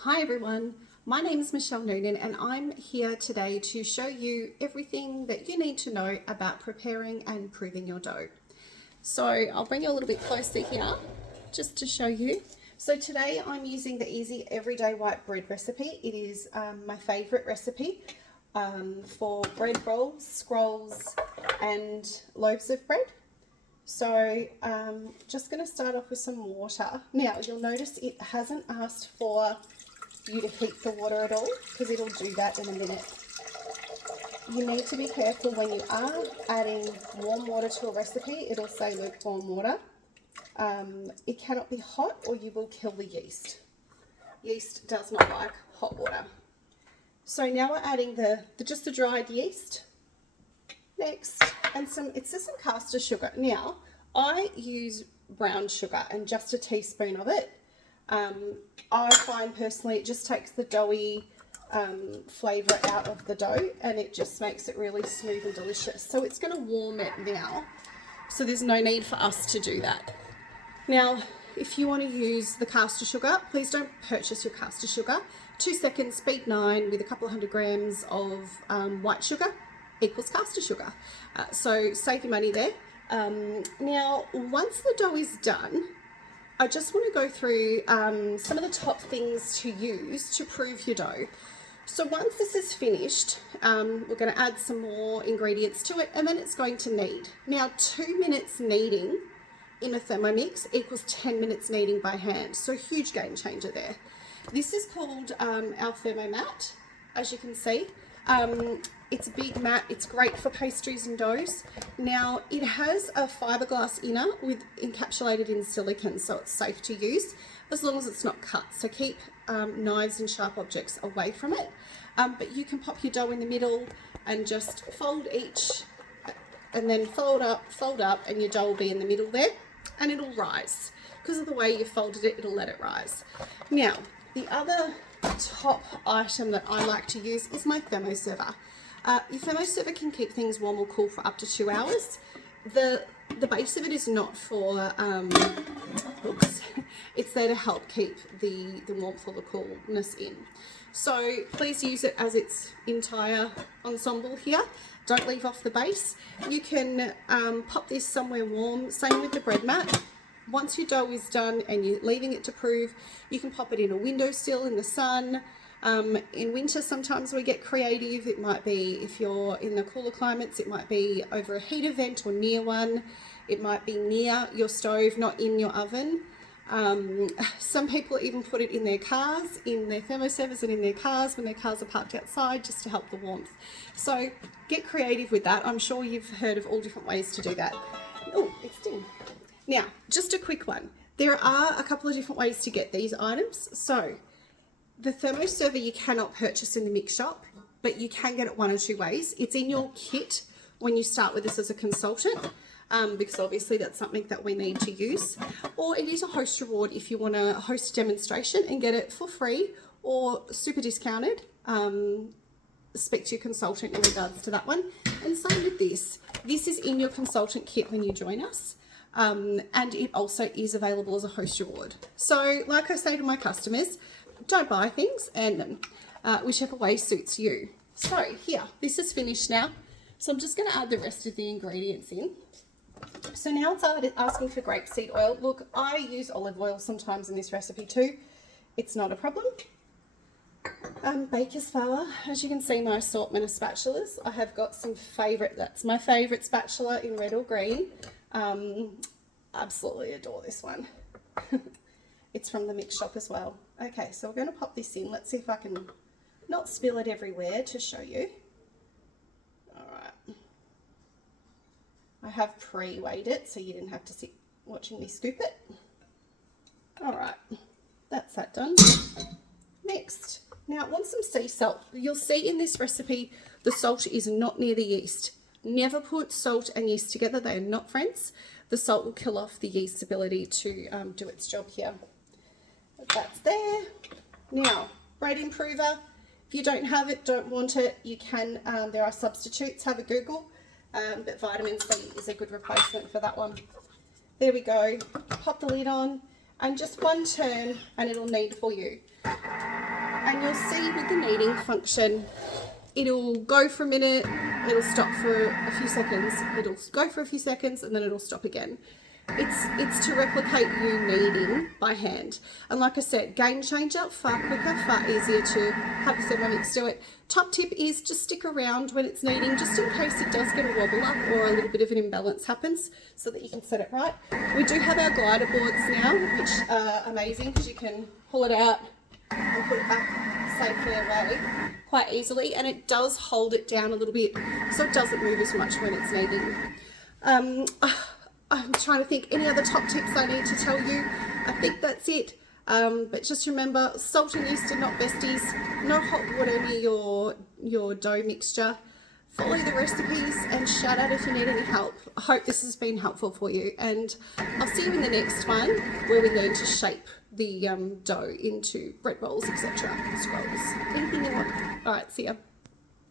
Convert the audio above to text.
Hi everyone, my name is Michelle Noonan and I'm here today to show you everything that you need to know about preparing and proving your dough. So I'll bring you a little bit closer here just to show you. So today I'm using the easy everyday white bread recipe. It is my favourite recipe for bread rolls, scrolls and loaves of bread. So just going to start off with some water. Now you'll notice it hasn't asked for you to heat the water at all because it'll do that in a minute. You need to be careful when you are adding warm water to a recipe. It'll say lukewarm water. It cannot be hot or you will kill the yeast. Yeast does not like hot water. So now we're adding just the dried yeast. Next, and it's just some caster sugar. Now, I use brown sugar and just a teaspoon of it. I find personally it just takes the doughy flavour out of the dough and it just makes it really smooth and delicious. So it's going to warm it now, so there's no need for us to do that. Now, if you want to use the caster sugar, please don't purchase your caster sugar. 2 seconds, speed 9 with a couple of 100 grams of white sugar equals caster sugar. So save your money there. Now, once the dough is done, I just want to go through some of the top things to use to prove your dough. So once this is finished, we're going to add some more ingredients to it and then it's going to knead. Now 2 minutes kneading in a Thermomix equals 10 minutes kneading by hand. So huge game changer there. This is called our Thermomat, as you can see. It's a big mat, it's great for pastries and doughs. Now it has a fiberglass inner encapsulated in silicone, so it's safe to use as long as it's not cut. So keep knives and sharp objects away from it. But you can pop your dough in the middle and just fold each and then fold up and your dough will be in the middle there and it'll rise. Because of the way you folded it, it'll let it rise. Now, the other top item that I like to use is my thermoserver. Your thermoserver can keep things warm or cool for up to 2 hours. The base of it is not for it's there to help keep the warmth or the coolness in. So please use it as its entire ensemble here. Don't leave off the base. You can pop this somewhere warm. Same with the bread mat. Once your dough is done and you're leaving it to prove, you can pop it in a windowsill in the sun. In winter, sometimes we get creative. It might be, if you're in the cooler climates, it might be over a heater vent or near one. It might be near your stove, not in your oven. Some people even put it in their cars, in their thermoservers and in their cars when their cars are parked outside, just to help the warmth. So get creative with that. I'm sure you've heard of all different ways to do that. Oh, it's ding. Now, just a quick one. There are a couple of different ways to get these items. So the thermoserver you cannot purchase in the mix shop, but you can get it one or two ways. It's in your kit when you start with this as a consultant, because obviously that's something that we need to use. Or it is a host reward if you want to host a demonstration and get it for free or super discounted. Speak to your consultant in regards to that one. And same with this. This is in your consultant kit when you join us. And it also is available as a host reward. So like I say to my customers, don't buy things, and whichever way suits you. So here, this is finished now. So I'm just going to add the rest of the ingredients in. So now it's asking for grapeseed oil. Look, I use olive oil sometimes in this recipe too. It's not a problem. Baker's flour. As you can see, my assortment of spatulas. I have got some that's my favourite spatula in red or green. Absolutely adore this one. It's from the mix shop as well. Okay, so we're going to pop this in. Let's see if I can not spill it everywhere to show you. All right. I have pre-weighed it so you didn't have to sit watching me scoop it. All right, that's that done. Next, now I want some sea salt. You'll see in this recipe the salt is not near the yeast. Never put salt and yeast together. They are not friends. The salt will kill off the yeast's ability to do its job here. That's there. Now, bread improver. If you don't have it, don't want it, you can, there are substitutes. Have a Google, but vitamin C is a good replacement for that one. There we go. Pop the lid on and just one turn and it'll knead for you. And you'll see with the kneading function, it'll go for a minute, it'll stop for a few seconds, it'll go for a few seconds, and then it'll stop again. It's to replicate you kneading by hand. And like I said, game changer, far quicker, far easier to have the Thermomix do it. Top tip is just stick around when it's kneading, just in case it does get a wobble up or a little bit of an imbalance happens, so that you can set it right. We do have our glider boards now, which are amazing because you can pull it out and put it back safely away quite easily, and it does hold it down a little bit so it doesn't move as much when it's kneading. I'm trying to think any other top tips I need to tell you. I think that's it. But just remember, salt and yeast are not besties. No hot water near your dough mixture. Follow the recipes and shout out if you need any help. I hope this has been helpful for you, and I'll see you in the next one where we learn to shape the dough into bread rolls, etc. Scrolls, anything you want. All right, see ya.